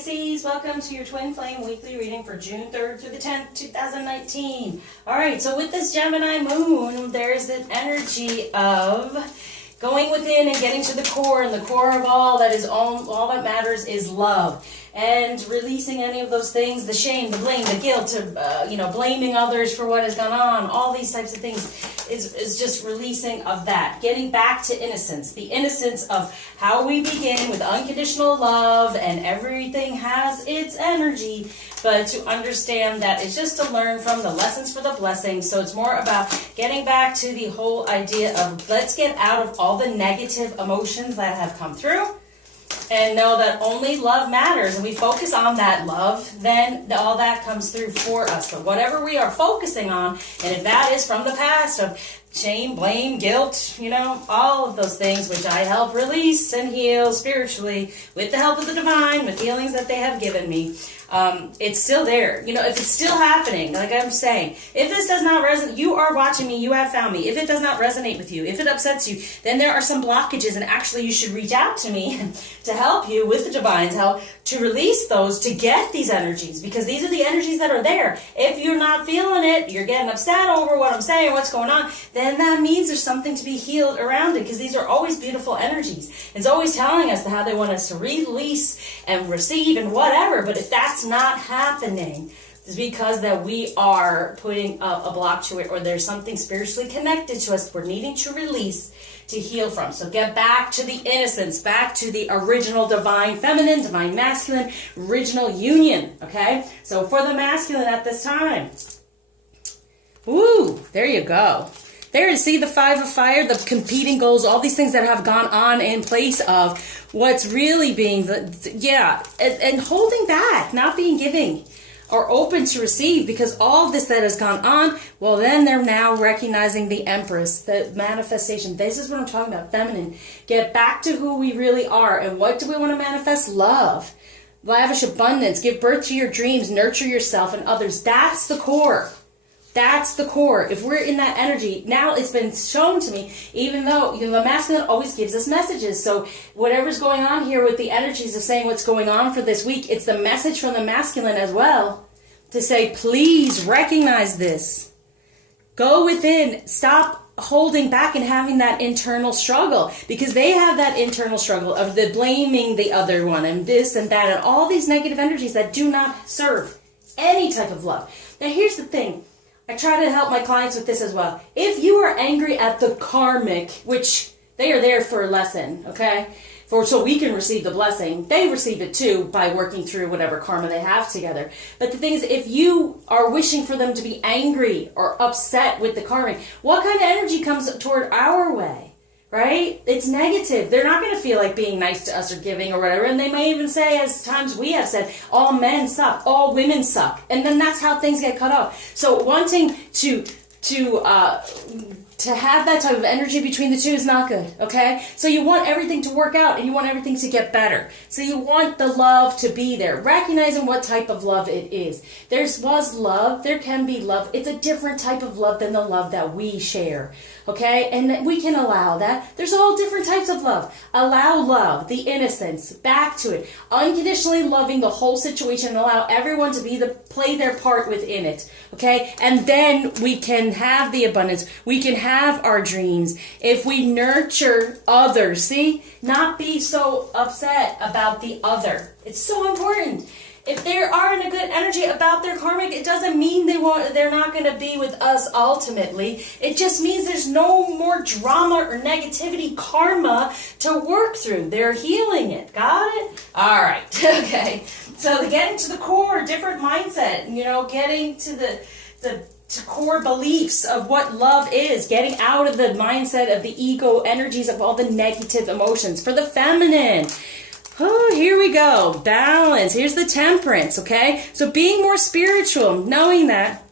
Pisces, welcome to your Twin Flame Weekly Reading for June 3rd through the 10th, 2019. Alright, so with this Gemini moon, there's the energy of going within and getting to the core, and the core of all that matters is love. And releasing any of those things, the shame, the blame, the guilt, blaming others for what has gone on, all these types of things is just releasing of that. Getting back to innocence, the innocence of how we begin with unconditional love, and everything has its energy, but to understand that it's just to learn from the lessons for the blessings. So it's more about getting back to the whole idea of let's get out of all the negative emotions that have come through, and know that only love matters, and we focus on that love, then all that comes through for us. But whatever we are focusing on, and if that is from the past of shame, blame, guilt, all of those things, which I help release and heal spiritually with the help of the divine, with healings that they have given me, it's still there. If it's still happening, like I'm saying, if this does not resonate, you are watching me, you have found me. If it does not resonate with you, if it upsets you, then there are some blockages, and actually you should reach out to me to help you with the divine's help to release those, to get these energies, because these are the energies that are there. If you're not feeling it, you're getting upset over what I'm saying, what's going on, then that means there's something to be healed around it, because these are always beautiful energies. It's always telling us how they want us to release and receive and whatever, but if that's not happening, it's because that we are putting a block to it, or there's something spiritually connected to us we're needing to release, to heal from. So get back to the innocence, back to the original divine feminine, divine masculine, original union, okay? So for the masculine at this time, woo, there you go. There you see the Five of Fire, the competing goals, all these things that have gone on in place of what's really being, and holding back, not being giving or open to receive, because all of this that has gone on, well, then they're now recognizing the Empress, the manifestation. This is what I'm talking about, feminine. Get back to who we really are, and what do we want to manifest? Love, lavish abundance, give birth to your dreams, nurture yourself and others. That's the core. That's the core. If we're in that energy, now it's been shown to me, even though the masculine always gives us messages. So whatever's going on here with the energies of saying what's going on for this week, it's the message from the masculine as well to say, please recognize this. Go within. Stop holding back and having that internal struggle, because they have that internal struggle of the blaming the other one and this and that and all these negative energies that do not serve any type of love. Now here's the thing. I try to help my clients with this as well. If you are angry at the karmic, which they are there for a lesson, okay? So we can receive the blessing. They receive it too by working through whatever karma they have together. But the thing is, if you are wishing for them to be angry or upset with the karmic, what kind of energy comes toward our way? Right? It's negative. They're not going to feel like being nice to us or giving or whatever. And they may even say, as times we have said, all men suck, all women suck. And then that's how things get cut off. So wanting to have that type of energy between the two is not good, okay? So you want everything to work out, and you want everything to get better. So you want the love to be there, recognizing what type of love it is. There was love, there can be love. It's a different type of love than the love that we share, okay? And we can allow that. There's all different types of love. Allow love, the innocence, back to it. Unconditionally loving the whole situation, and allow everyone to play their part within it, okay? And then we can have the abundance. We can have our dreams if we nurture others. See, not be so upset about the other. It's so important. If they are in a good energy about their karmic, it doesn't mean they're not going to be with us ultimately. It just means there's no more drama or negativity, karma to work through. They're healing it. Got it? All right. Okay. So getting to the core, different mindset, getting to the core beliefs of what love is, getting out of the mindset of the ego energies of all the negative emotions. For the feminine, oh, here we go. Balance. Here's the Temperance, okay? So being more spiritual, knowing that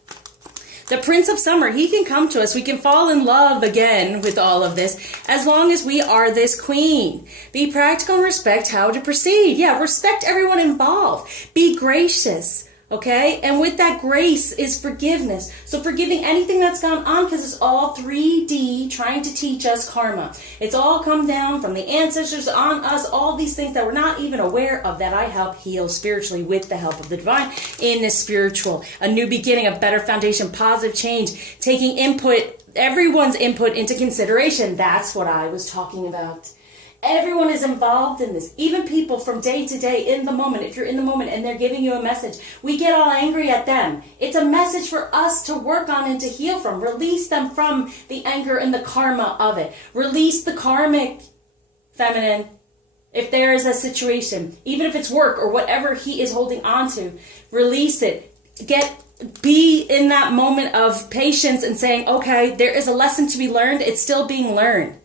the Prince of Summer, he can come to us. We can fall in love again with all of this as long as we are this queen. Be practical and respect how to proceed. Yeah, respect everyone involved. Be gracious. Okay? And with that grace is forgiveness. So forgiving anything that's gone on, because it's all 3D trying to teach us karma. It's all come down from the ancestors on us, all these things that we're not even aware of, that I help heal spiritually with the help of the divine in this spiritual. A new beginning, a better foundation, positive change, taking input, everyone's input into consideration. That's what I was talking about. Everyone is involved in this, even people from day to day in the moment. If you're in the moment and they're giving you a message, we get all angry at them. It's a message for us to work on and to heal from. Release them from the anger and the karma of it. Release the karmic feminine. If there is a situation, even if it's work or whatever he is holding on to, release it. Be in that moment of patience and saying, okay, there is a lesson to be learned. It's still being learned.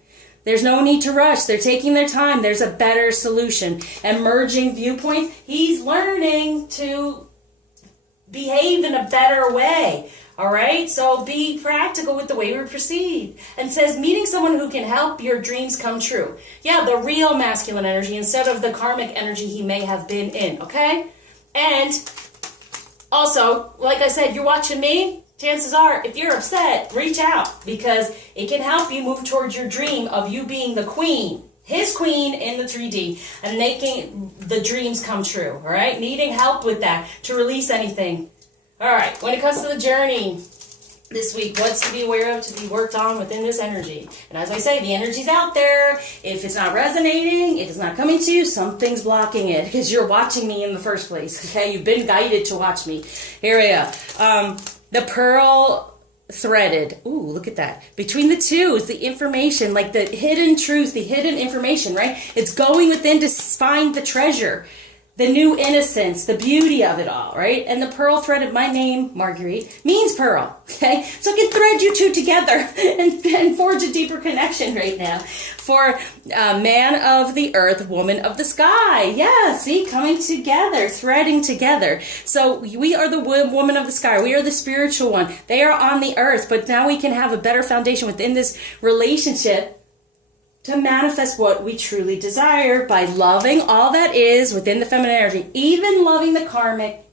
There's no need to rush. They're taking their time. There's a better solution. And merging viewpoints, he's learning to behave in a better way. All right? So be practical with the way we proceed. And says, meeting someone who can help your dreams come true. Yeah, the real masculine energy instead of the karmic energy he may have been in. Okay? And also, like I said, you're watching me. Chances are, if you're upset, reach out, because it can help you move towards your dream of you being the queen, his queen in the 3D, and making the dreams come true, all right? Needing help with that, to release anything. All right, when it comes to the journey this week, what's to be aware of, to be worked on within this energy? And as I say, the energy's out there. If it's not resonating, if it's not coming to you, something's blocking it, because you're watching me in the first place, okay? You've been guided to watch me. Here we go. The pearl threaded. Ooh, look at that. Between the two is the information, like the hidden truth, the hidden information, right? It's going within to find the treasure, the new innocence, the beauty of it all, right? And the pearl threaded, my name, Marguerite, means pearl, okay? So it can thread you two together and forge a deeper connection right now. For man of the earth, woman of the sky. Yeah, see, coming together, threading together. So we are the woman of the sky. We are the spiritual one. They are on the earth, but now we can have a better foundation within this relationship to manifest what we truly desire by loving all that is within the feminine energy, even loving the karmic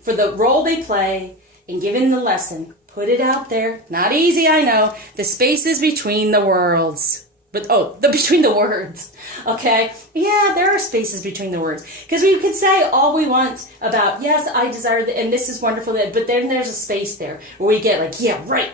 for the role they play and giving the lesson. Put it out there. Not easy, I know. The spaces between the worlds. But, between the words, okay? Yeah, there are spaces between the words. Because we could say all we want about, yes, I desire, and this is wonderful, but then there's a space there where we get like, yeah, right,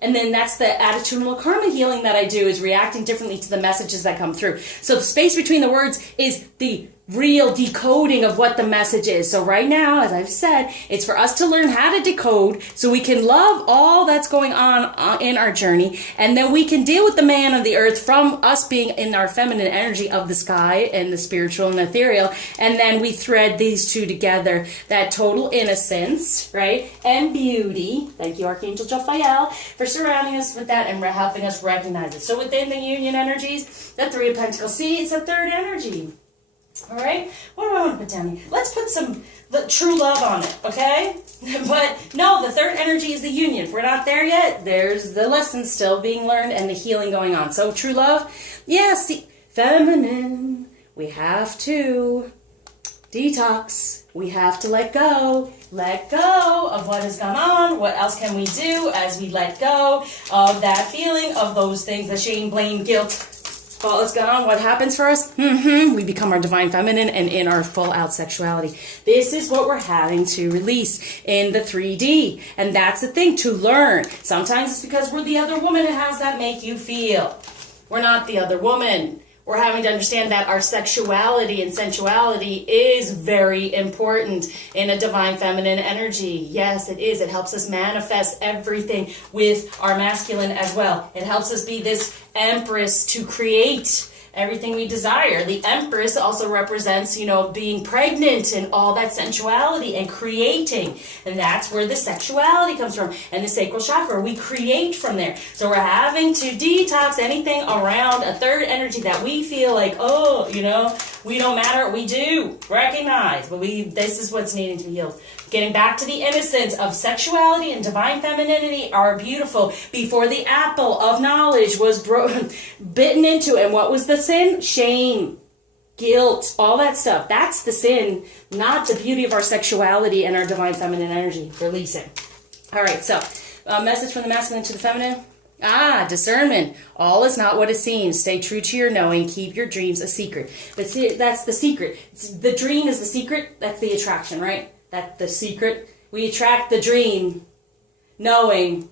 And then that's the attitudinal karma healing that I do, is reacting differently to the messages that come through. So the space between the words is the real decoding of what the message is. So right now, as I've said, it's for us to learn how to decode so we can love all that's going on in our journey, and then we can deal with the man of the earth from us being in our feminine energy of the sky and the spiritual and ethereal, and then we thread these two together, that total innocence, right, and beauty. Thank you, Archangel Jophiel, for surrounding us with that and helping us recognize it. So within the union energies, the Three of Pentacles, see, it's a third energy. All right, what do I want to put down here? Let's put some true love on it, okay? But no, the third energy is the union. If we're not there yet, there's the lesson still being learned and the healing going on. So true love, yeah, see, feminine, we have to detox. We have to let go of what has gone on. What else can we do as we let go of that feeling, of those things, the shame, blame, guilt, all that's going on? What happens for us? We become our divine feminine and in our full out sexuality. This is what we're having to release in the 3D. And that's the thing, to learn. Sometimes it's because we're the other woman, and how does that make you feel? We're not the other woman. We're having to understand that our sexuality and sensuality is very important in a divine feminine energy. Yes, it is. It helps us manifest everything with our masculine as well. It helps us be this empress to create everything we desire. The Empress also represents, being pregnant and all that sensuality and creating. And that's where the sexuality comes from. And the sacral chakra, we create from there. So we're having to detox anything around a third energy that we feel like, we don't matter. We do recognize, but this is what's needing to be healed. Getting back to the innocence of sexuality and divine femininity are beautiful. Before the apple of knowledge was bitten into, and what was the sin? Shame. guilt, all that stuff. That's the sin, not the beauty of our sexuality and our divine feminine energy. Release it. All right, so a message from the masculine to the feminine. Discernment. All is not what it seems. Stay true to your knowing. Keep your dreams a secret. But see, that's the secret. The dream is the secret. That's the attraction, right? That's the secret. We attract the dream knowing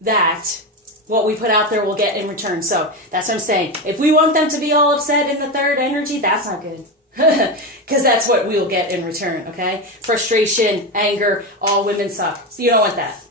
that what we put out there will get in return. So that's what I'm saying. If we want them to be all upset in the third energy, that's not good. Because that's what we'll get in return, okay? Frustration, anger, all women suck. So you don't want that.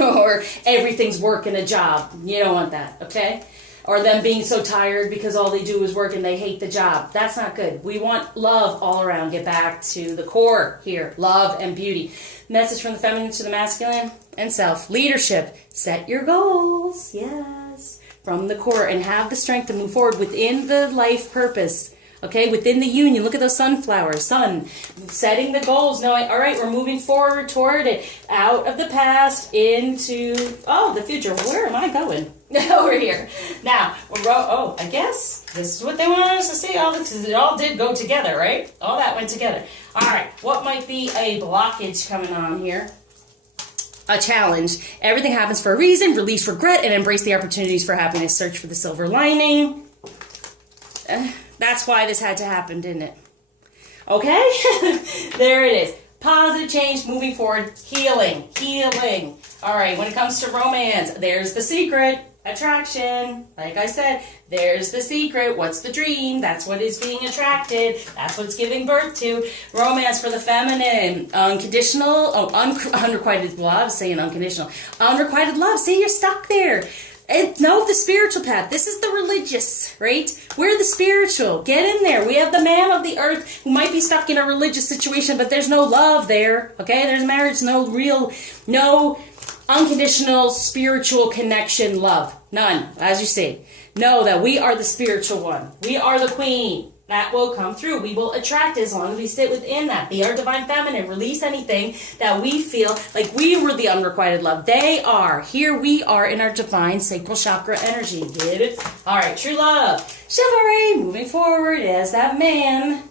Or everything's work in a job. You don't want that, okay? Or them being so tired because all they do is work and they hate the job. That's not good. We want love all around. Get back to the core here. Love and beauty. Message from the feminine to the masculine and self. Leadership. Set your goals. Yes. From the core and have the strength to move forward within the life purpose. Okay, within the union, look at those sunflowers, sun, setting the goals, knowing, all right, we're moving forward toward it, out of the past, into, the future. Where am I going? Over here. Now, I guess this is what they wanted us to see, because it all did go together, right? All that went together. All right, what might be a blockage coming on here? A challenge. Everything happens for a reason. Release regret and embrace the opportunities for happiness. Search for the silver lining. That's why this had to happen, didn't it? Okay? There it is. Positive change, moving forward, healing. All right, when it comes to romance, there's the secret. Attraction. Like I said, there's the secret. What's the dream? That's what is being attracted. That's what's giving birth to. Romance for the feminine. Unconditional. Unrequited love. Saying unconditional. Unrequited love. See, you're stuck there. No, the spiritual path. This is the religious, right? We're the spiritual. Get in there. We have the man of the earth who might be stuck in a religious situation, but there's no love there, okay? There's marriage, no unconditional spiritual connection love. None, as you see. Know that we are the spiritual one. We are the queen. That will come through. We will attract as long as we sit within that. Be our divine feminine. Release anything that we feel like we were the unrequited love. They are. Here we are in our divine sacral chakra energy. Get it? All right. True love. Chivalry. Moving forward as that man.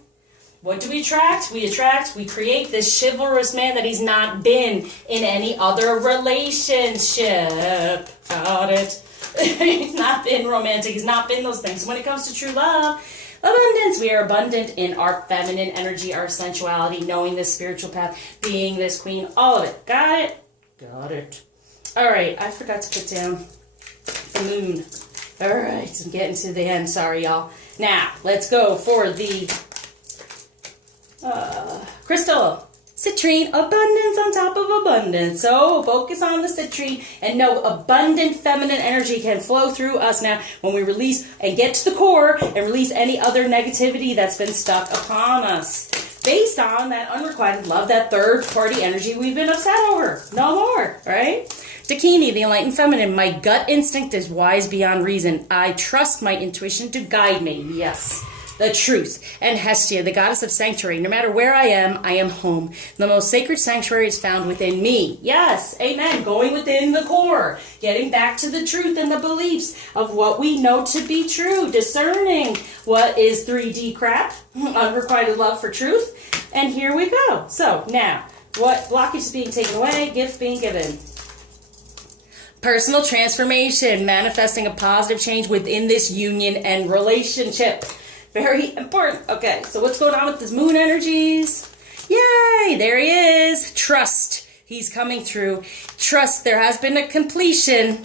What do we attract? We create this chivalrous man that he's not been in any other relationship. Got it? He's not been romantic. He's not been those things. When it comes to true love, abundance. We are abundant in our feminine energy, our sensuality, knowing this spiritual path, being this queen, all of it. Got it? Got it. All right, I forgot to put down the moon. All right, I'm getting to the end. Sorry, y'all. Now, let's go for the crystal. Citrine, abundance on top of abundance. So focus on the citrine and know abundant feminine energy can flow through us now when we release and get to the core and release any other negativity that's been stuck upon us. Based on that unrequited love, that third party energy we've been upset over. No more, right? Dakini, the enlightened feminine. My gut instinct is wise beyond reason. I trust my intuition to guide me. Yes. The truth. And Hestia, the goddess of sanctuary. No matter where I am home. The most sacred sanctuary is found within me. Yes, amen. Going within the core. Getting back to the truth and the beliefs of what we know to be true. Discerning what is 3D crap. Unrequited love for truth. And here we go. So, now, what blockage is being taken away? Gift being given. Personal transformation. Manifesting a positive change within this union and relationship. Very important. Okay, so what's going on with these moon energies? Yay, there he is. Trust. He's coming through. Trust. There has been a completion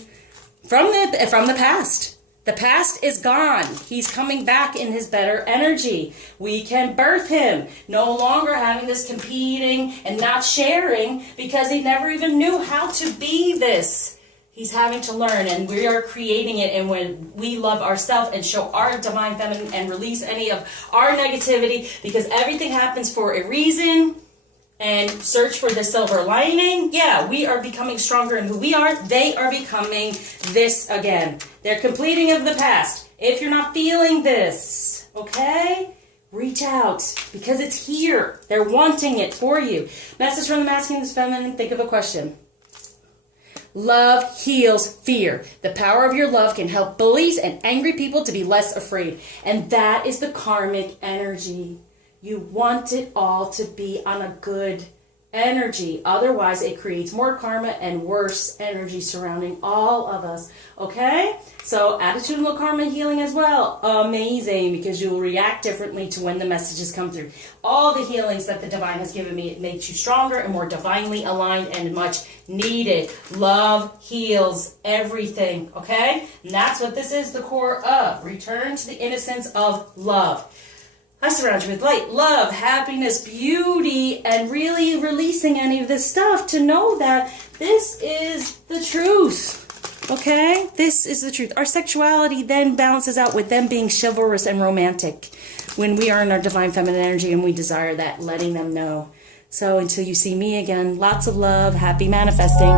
from the past. The past is gone. He's coming back in his better energy. We can birth him. No longer having this competing and not sharing because he never even knew how to be this. He's having to learn, and we are creating it. And when we love ourselves and show our divine feminine and release any of our negativity, because everything happens for a reason, and search for the silver lining. Yeah, we are becoming stronger in who we are. They are becoming this again. They're completing of the past. If you're not feeling this, okay? Reach out, because it's here. They're wanting it for you. Message from the masculine to the feminine. Think of a question. Love heals fear. The power of your love can help bullies and angry people to be less afraid. And that is the karmic energy. You want it all to be on a good energy. Otherwise, it creates more karma and worse energy surrounding all of us. Okay? So, attitudinal karma healing as well. Amazing, because you will react differently to when the messages come through. All the healings that the divine has given me, it makes you stronger and more divinely aligned and much needed. Love heals everything. Okay? And that's what this is the core of. Return to the innocence of love. I surround you with light, love, happiness, beauty, and really releasing any of this stuff to know that this is the truth. Okay? This is the truth. Our sexuality then balances out with them being chivalrous and romantic when we are in our divine feminine energy and we desire that, letting them know. So until you see me again, lots of love, happy manifesting.